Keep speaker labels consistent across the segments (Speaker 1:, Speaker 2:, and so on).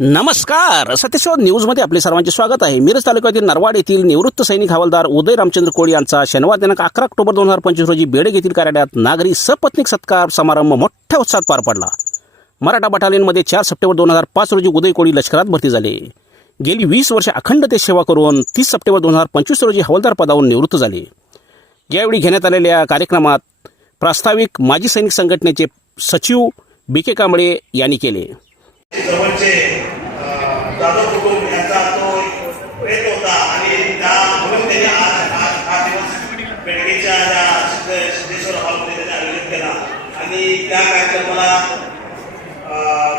Speaker 1: नमस्कार. सत्यशोध न्यूजमध्ये आपले सर्वांचे स्वागत आहे. मिरज तालुक्यातील नरवाड येथील निवृत्त सैनिक हवालदार उदय रामचंद्र कोळी यांचा शनिवार दिनांक अकरा ऑक्टोबर दोन हजार पंचवीस रोजी बेडग येथील कार्यालयात नागरी सपत्नीक सत्कार समारंभ मोठ्या उत्साहात पार पडला. मराठा बटालियनमध्ये चार सप्टेंबर दोन हजार पाच रोजी उदय कोळी लष्करात भरती झाले. गेली वीस वर्षे अखंड ते सेवा करून तीस सप्टेंबर दोन हजार पंचवीस रोजी हवालदार पदावरून निवृत्त झाले. यावेळी घेण्यात आलेल्या कार्यक्रमात प्रास्ताविक माजी सैनिक संघटनेचे सचिव बी के कांबळे यांनी केले.
Speaker 2: जवळचे दादा जाधव कुटुंब यांचा तो येत होता आणि त्या म्हणून त्यांनी आज आज हा दिवस बेडगेच्या या सिद्धेश्वर हॉलमध्ये त्यांनी आयोजित केला. आणि त्या कार्यक्रमाला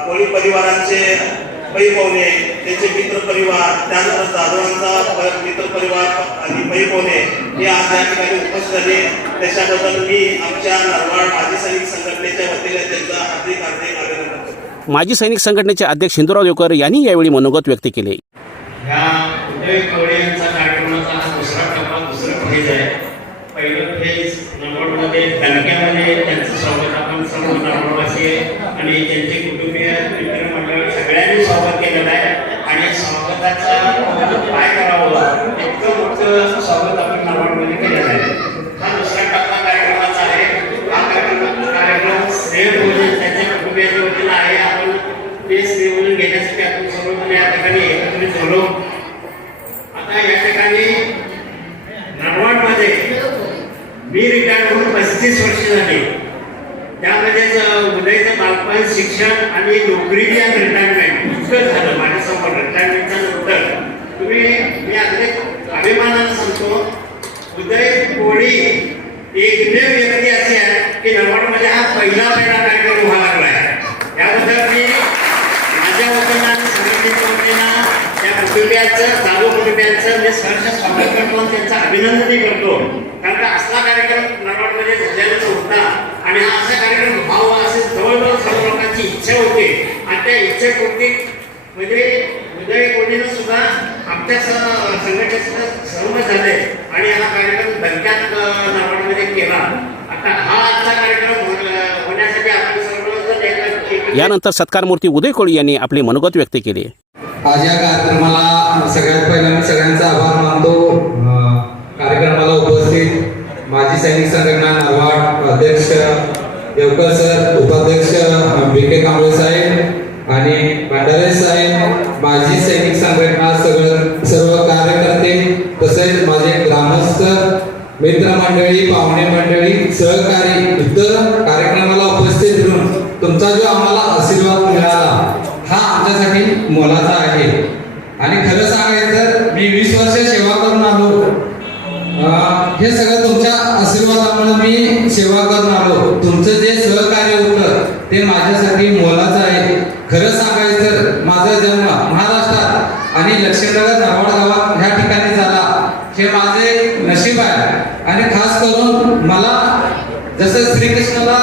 Speaker 2: कोळी परिवारांचे पैपवणे त्यांचे मित्र परिवार त्यानंतर जाधवांचा मित्र परिवार आणि पैपवणे हे आज या ठिकाणी उपस्थित झाले. त्याच्याबद्दल मी आमच्या नरवाड माजी सैनिक संघटनेच्या वतीने त्यांचा हार्दिक हार्दिक अभिनंदन करतो
Speaker 1: माजी सैनिक संघटनेचे अध्यक्ष हिंदूराव देवकर यांनी यावेळी मनोगत व्यक्त केले.
Speaker 3: ह्या आहे. पहिलं फेज नंबरमध्ये दणक्यामध्ये त्यांचं स्वागत आपण सर्व नागपूरवासी आणि त्यांचे कुटुंबीय मित्रमंडळ सगळ्यांनी स्वागत केलेलं आहे. आणि स्वागताचा काय करावं इतकं मोठं स्वागत आपण नागपूरमध्ये केलेलं आहे हा दुसरा टप्पा कार्यक्रमाचा आहे हा कार्यक्रम कार्यक्रम श्रेय भोजन त्यांच्या कुटुंबियाच्या वतीनं आहे आपण ते श्रेय भोजन घेण्यासाठी आपण सर्वजण या ठिकाणी एकत्रित झालो आता या ठिकाणी नारवाडमध्ये मी रिटायर होऊन पस्तीस वर्ष झाली त्यामध्येच अं, उदयचं बालपण शिक्षण आणि नोकरी रिटायरमेंट इतकं झालं माझ्यासमोर रिटायरमेंटच्या नंतर तुम्ही मी अगदी अभिमानानं सांगतो उदय कोळी एकमेव व्यक्ती अशी आहे की नवाडमध्ये हा पहिला पहिला कार्यक्रम उभा लागला आहे. याबद्दल मी माझ्या वतीनं आणि संघटनेच्या त्या कुटुंबियांचं चालू कुटुंबियांचं मी सहर्ष स्वागत करतो आणि त्यांचं अभिनंदनही करतो. कारण का असला कार्यक्रम नवाडमध्ये झालेला होता आणि हा असा कार्यक्रम व्हावा असे जवळजवळ सर्व लोकांची इच्छा होती. आणि त्या इच्छेपोटी म्हणजे उदय कोणीनं सुद्धा आमच्या संघटनेचं सहमत झाले आणि हा कार्यक्रम धक्क्यात नावाडमध्ये केला. आता हा आजचा कार्यक्रम होण्यासाठी आपण
Speaker 1: यानंतर सत्कारमूर्ती उदय कोळी यांनी आपले मनोगत व्यक्त केले.
Speaker 4: आज या कार्यक्रमाला सगळ्यात पहिला मित्रमंडळी पाहुणे मंडळी सहकारी इतर कार्यक्रमाला उपस्थित राहून तुमचा जो आम्हाला आशीर्वाद मिळाला हा आमच्यासाठी मोलाचा आहे. आणि खरं सांगायचं तर मी वीस वर्ष सेवा करून आलो. हे सगळं तुमच्या आशीर्वादामुळे मी सेवा करून आलो. तुमचं जे सहकार्य होतं ते माझ्यासाठी मोलाचं आहे. खरं सांगायचं तर माझा जन्म महाराष्ट्रात आणि लक्ष्मीनगर धावड गावात ह्या ठिकाणी झाला हे माझे नशीब आहे आणि खास करून मला जसं श्रीकृष्णाला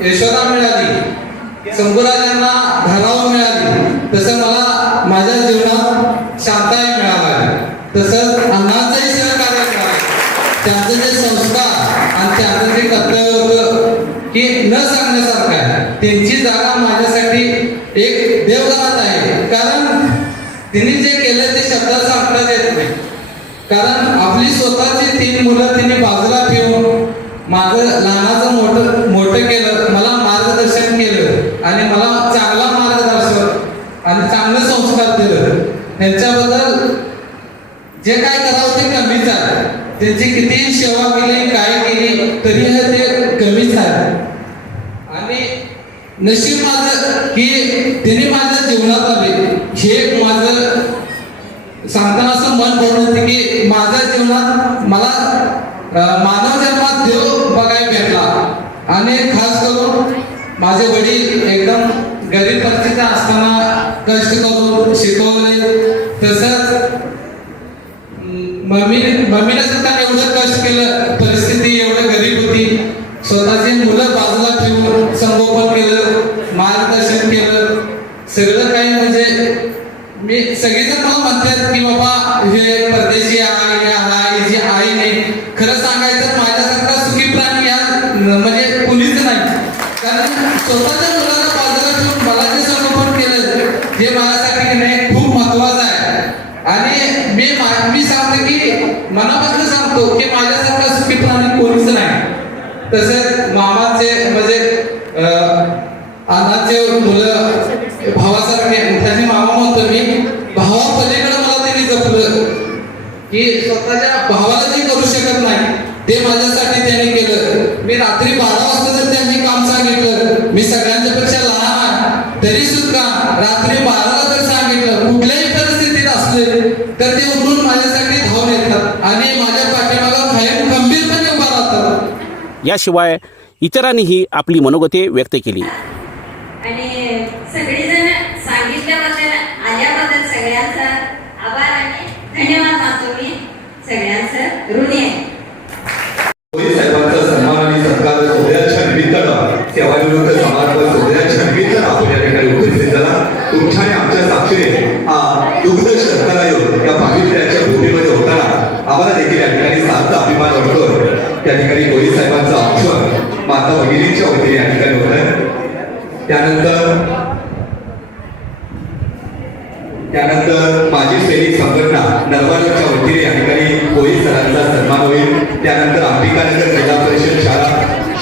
Speaker 4: यशोदा मिळाली शंभूराजांना धाराव मिळाली तसं मला माझ्या जीवनात शांताई मिळाला तसंच अण्णांचंही सहकार्य मिळालं. त्यांचं जे संस्कार आणि त्यांचं जे कर्तव्य होतं की न सांगण्यासारखं आहे त्यांची जागा माझ्यासाठी एक देवघरात आहे. कारण तिने जे केलं ते शब्दात सांगता येत नाही. कारण आपली स्वतःची तीन मुलं तिने बाजूला ठेवून माझं लहानाचं मोठं मोठं केलं मला मार्गदर्शन केलं आणि मला चांगला मार्गदर्शन आणि चांगलं संस्कार दिलं. त्यांच्याबद्दल जे काय करावं ते कमीच आहे. त्यांची किती सेवा केली काय केली तरी हे ते कमीच आहे. आणि नशीब माझं की तिने माझ्या जीवनात आले. हे माझं सांगताना असं मन भरून होते की माझ्या जीवनात मला मानव जन्मात देव बघायला भेटला. आणि खास करून माझे वडील एकदम गरीब परिस्थिती असताना कष्ट करून शिकवले. तसंच मम्मी मम्मीने सुद्धा एवढं कष्ट केलं परिस्थिती एवढं गरीब होती. स्वतःची मुलं बाजूला ठेवून संगोपन केलं मार्गदर्शन केलं. सगळं काही म्हणजे मी सगळेजण मला म्हणतात की बाबा हे परदेशी आहे खरं सांगायचं माझ्यासारखा सुखी प्राणी या म्हणजे कुणीच नाही. कारण स्वतःच्या मुलाला बाजारात येऊन मला जे समर्पण केलं हे माझ्यासाठी
Speaker 5: नाही खूप महत्वाचं आहे. आणि मी मी सांगतो की मनापासून सांगतो की माझ्यासारखा सुखी प्राणी कोणीच नाही. तसेच मामाचे म्हणजे अण्णाचे मुलं भावासारखे त्याचे मामा म्हणतो मी भावा पलीकडे मला त्यांनी जपलं. की स्वतःच्या भावाला ते माझ्यासाठी त्यांनी केलं. मी रात्री बारा वाजता जर त्यांनी काम सांगितलं मी सगळ्यांच्या पेक्षा लहान आहे तरी सुद्धा रात्री बाराला जर सांगितलं कुठल्याही परिस्थितीत असले तर ते उठून माझ्यासाठी धावून येतात आणि माझ्या पाठीमागा कायम खंबीरपणे उभा राहतात.
Speaker 1: याशिवाय इतरांनीही आपली मनोगते व्यक्त केली.
Speaker 6: आणि सगळेजण सांगितल्याबद्दल आल्याबद्दल सगळ्यांचा आभार आणि धन्यवाद मानतो मी. सगळ्यांचं ऋणी आहे
Speaker 5: पोलीस साहेबांचा सन्मान आणि सत्कार सोहळ्याच्या निमित्तानं सेवानिवृत्त समारंभ सोहळ्याच्या निमित्तानं आपण या ठिकाणी उपस्थित झाला तुमच्या आणि आमच्या साक्षीने हा दुग्ध शर्करा योग या पावित्र्याच्या भूमीमध्ये होताना आम्हाला देखील या ठिकाणी सारखा अभिमान वाटतो त्या ठिकाणी पोलीस साहेबांचं अक्षर माता भगिनींच्या वतीने या ठिकाणी होत आहे. त्यानंतर त्यानंतर माजी सैनिक संघटना नरवाडच्या वतीने या ठिकाणी पोलीस सरांचा सन्मान होईल. त्यानंतर अंबिकानगर जिल्हा परिषद शाळा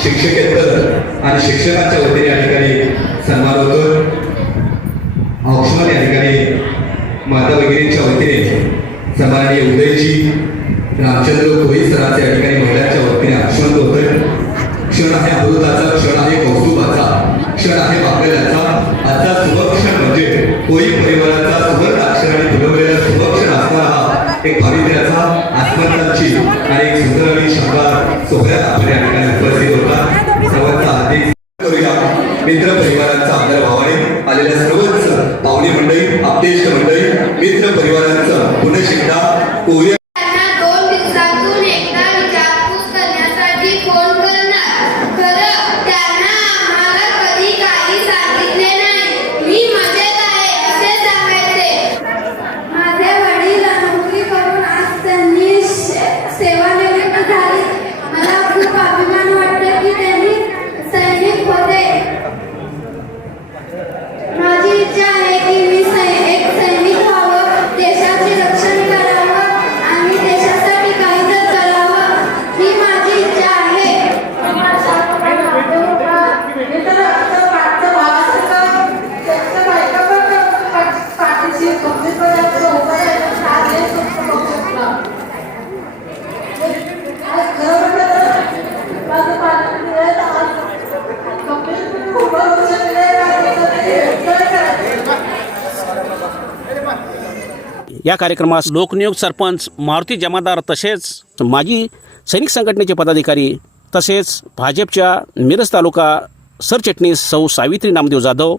Speaker 5: शिक्षकेतर आणि शिक्षकांच्या वतीने या ठिकाणी सन्मान होतो औक्षण या ठिकाणी माता भगिनींच्या वतीने सन्माननीय उदयजी रामचंद्र पोलीस सरांच्या या ठिकाणी महिलांच्या वतीने औक्षण होतोय क्षण आहे अमृताचा क्षण आहे कौतुकाचा क्षण आहे बाकल्याचा आजचा सुभक्षण म्हणजे कोळी परिवाराचा सुवर्ण अक्षराने फुलवलेला सुभक्षण असणारा हा एक भावित्र्याचा आत्महत्यांची आणि एक सुंदर आणि शंभर सोहळ्यात आपल्या ठिकाणी उपस्थित होता. सर्वांचा हार्दिक करूया. मित्र परिवारांचा आपल्या भावाने आलेल्या सर्वच पाहुणे मंडळी आपदेश मंडळी मित्र परिवारांचं पुनशिकता कोरिया
Speaker 7: त्यांना दोन दिवसातून एकदा विचारपूस करण्यासाठी फोन करणार खरं त्यांना आम्हाला कधी काही सांगितले नाही मी मजेत आहे असे सांगायचे माझे वडील नोकरी करून आज त्यांनी शे- सेवानिवृत्त झाली मला खूप अभिमान वाटते की त्यांनी सैनिक होते माझी इच्छा आहे की मी सै- एक सैनिक व्हावं देशाचे रक्षण करावं आणि देशासाठी काहीतरी करावं ही माझी इच्छा आहे
Speaker 1: या कार्यक्रमास लोकनियुक्त सरपंच मारुती जमादार तसेच माजी सैनिक संघटनेचे पदाधिकारी तसेच भाजपच्या मिरज तालुका सरचिटणीस सौ सावित्री नामदेव जाधव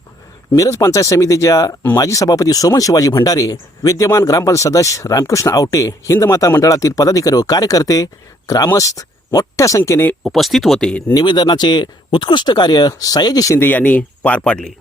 Speaker 1: मिरज पंचायत समितीच्या माजी सभापती सोमन शिवाजी भंडारे विद्यमान ग्रामपंचायत सदस्य रामकृष्ण आवटे हिंदमाता मंडळातील पदाधिकारी व कार्यकर्ते ग्रामस्थ मोठ्या संख्येने उपस्थित होते. निवेदनाचे उत्कृष्ट कार्य सयाजी शिंदे यांनी पार पाडले.